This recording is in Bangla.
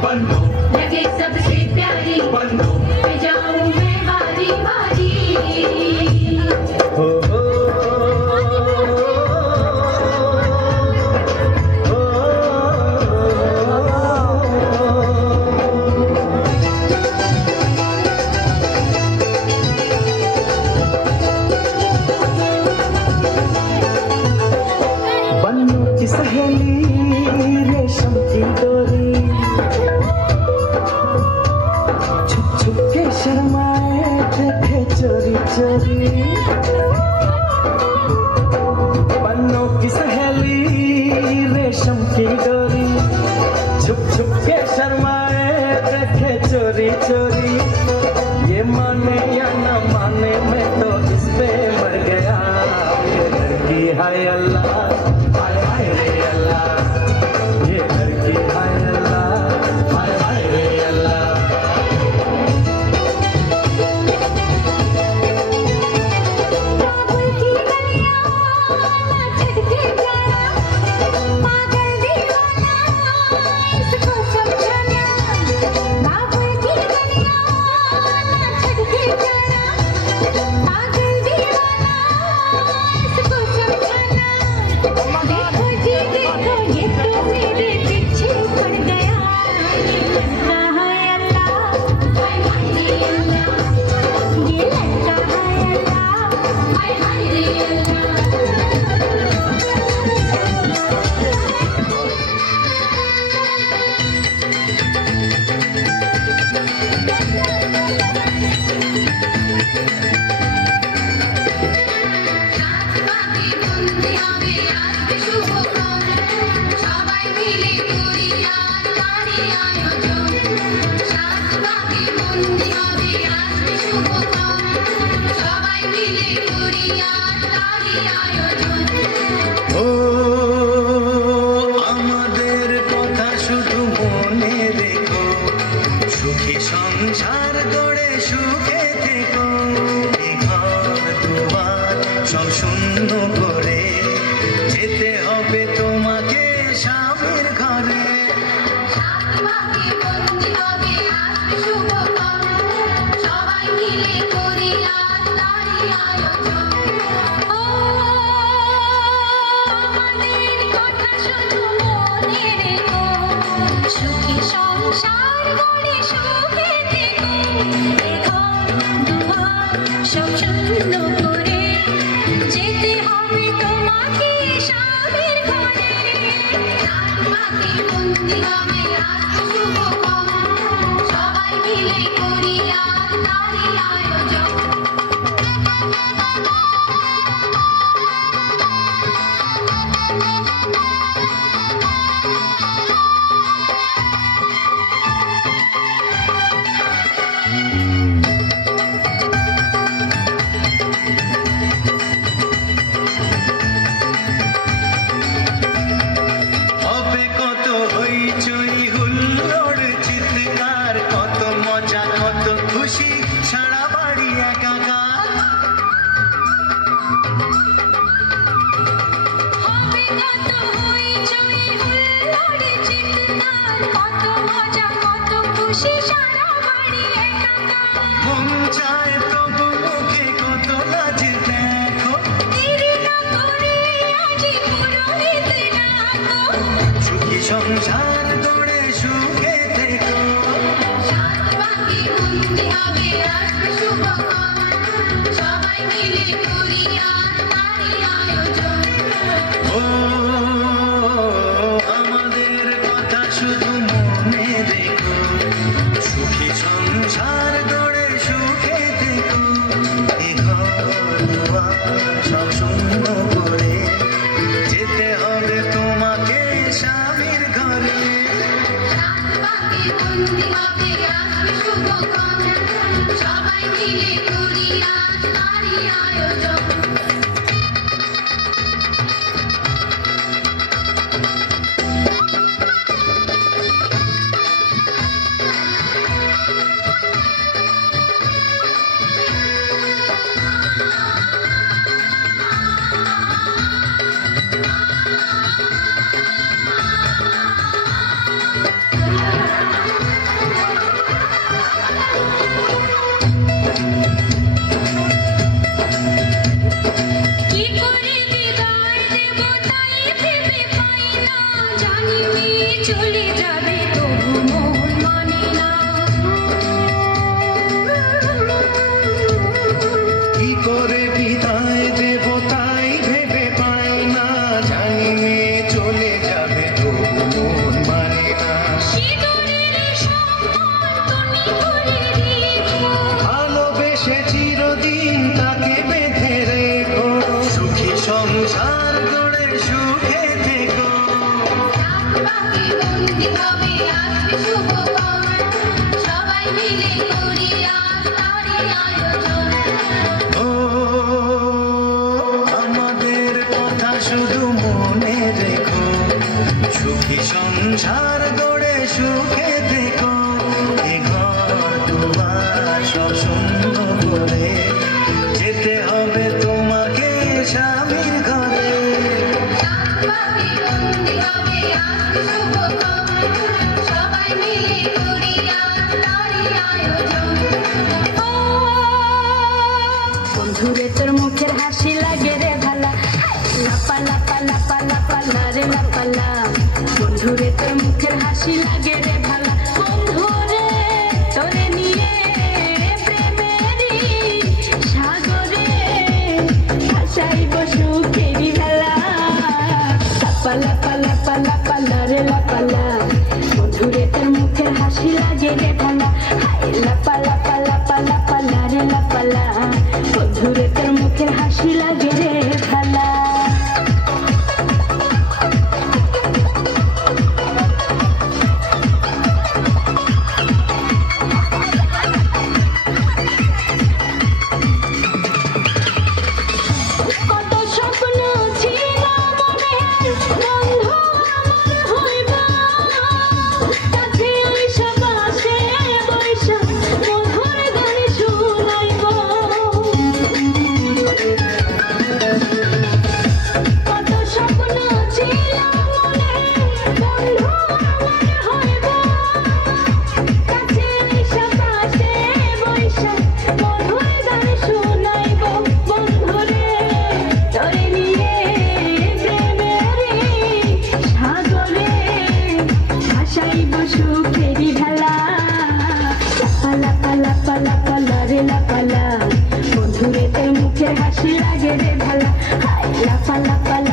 奔跑。रेशम Thank you. সংসার গড়ে সুখে। সংসার গড়ে সুখে লাগে রে লাফা লাফা